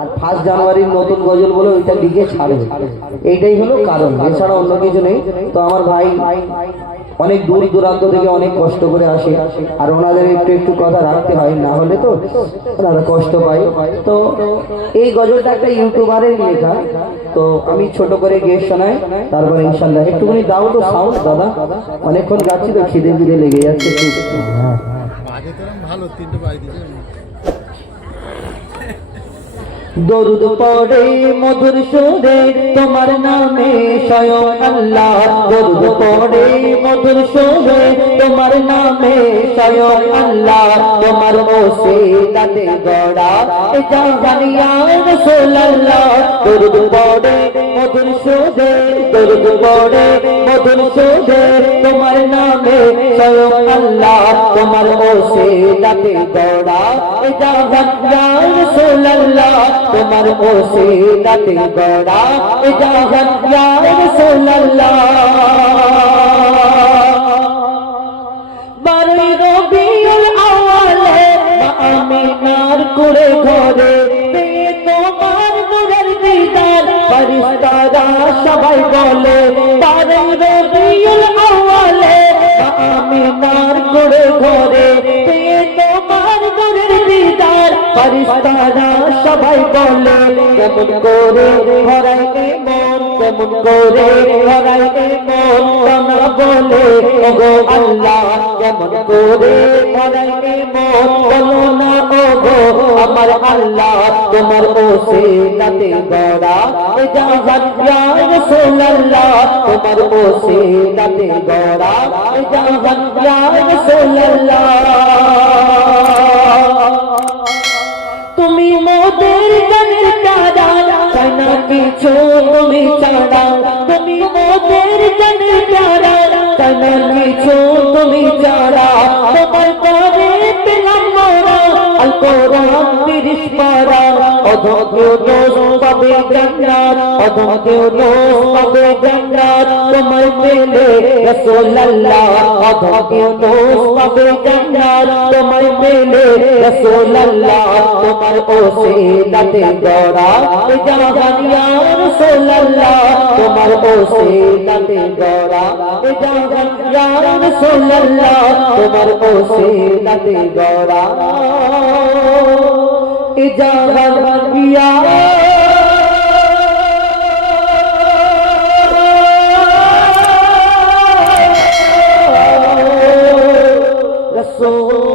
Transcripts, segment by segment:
আর 1 জানুয়ারির নতুন গজল বলে ওইটা লিখে ছাড়বে, এইটাই হলো কারণ, এছাড়া অন্য কিছু নেই। তো আমার ভাই অনেক দূর দূরান্ত থেকে অনেক কষ্ট করে আসে, আর ওনাদের একটু একটু কথা রাখতে হয়, না হলে তো ওনারা কষ্ট পায়। তো এই গজলটা একটা ইউটিউবারের লেখা, তো আমি ছোট করে গিয়ে শোনাই, তারপরে ইনশাল্লাহ একটুখানি দাও তো সাউন্ড দাদা, অনেকক্ষণ গাচ্ছি তো খিদে খিদে লেগে যাচ্ছে। দরুদ পড়ে মধুর সুরে তোমার নামে স্বয়ং আল্লাহ, দরুদ পড়ে মধুর সুরে তোমার নামে স্বয়ং আল্লাহ, তোমার ওসিলাতে গড়া এ জাহান ইয়া রাসূলুল্লাহ। দরুদ পড়ে মধুর সুরে, দরুদ পড়ে মধুর সুরে তোমার নামে স্বয়ং আল্লাহ, তোমার ওসিলাতে গড়া এ জাহান ইয়া রাসূলুল্লাহ, তোমার ওসিলাতে গড়া এ জাহান ইয়া রাসূলুল্লাহ। বারোই রবিউল আউয়ালে মা আমিনার কুড়ে ঘরে পেয়ে তোমার নূরের দিদার, ফেরেশতারা সবাই বলে বারোই রবিউল আউয়ালে মা আমিনার কুড়ে ঘরে পেয়ে তোমার নূরের দিদার, ফেরেশতারা সবাই বলে কেমন করে ভরাই এ মন, কেমন করে ভরাই এ মন, তোমরা বলে ওগো আল্লাহ কেমন করে ভরাই এ মন, বলো না ওগো আমার আল্লাহ, তোমার ওসিলাতে গড়া এ জাহান ইয়া রাসূলুল্লাহ, তোমার ওসিলাতে গড়া এ জাহান ইয়া রাসূলুল্লাহ। তুমি মোদের জানের প্যারা, চাই না কিছু তুমি ছাড়া, তুমি মোদের জানের প্যারা, চাই না কিছু তুমি ছাড়া, তোমার করে পেলাম মোরা আল কোরআন 30 পারা, অধকেও দোষ পাবে জান্নাত, অধকেও দোষ পাবে জান্নাত, তোমার পেলে রাসূলুল্লাহ, অধকেও দোষ পাবে জান্নাত, তোমার পেলে রাসূলুল্লাহ, তোমার ওসিলাতে গড়া এ জাহান ইয়া রাসূলুল্লাহ, তোমার ওসিলাতে গড়া এ জাহান ইয়া রাসূলুল্লাহ, তোমার ওসিলাতে গড়া এ জাহান ইয়া রাসূলুল্লাহ।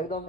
একদম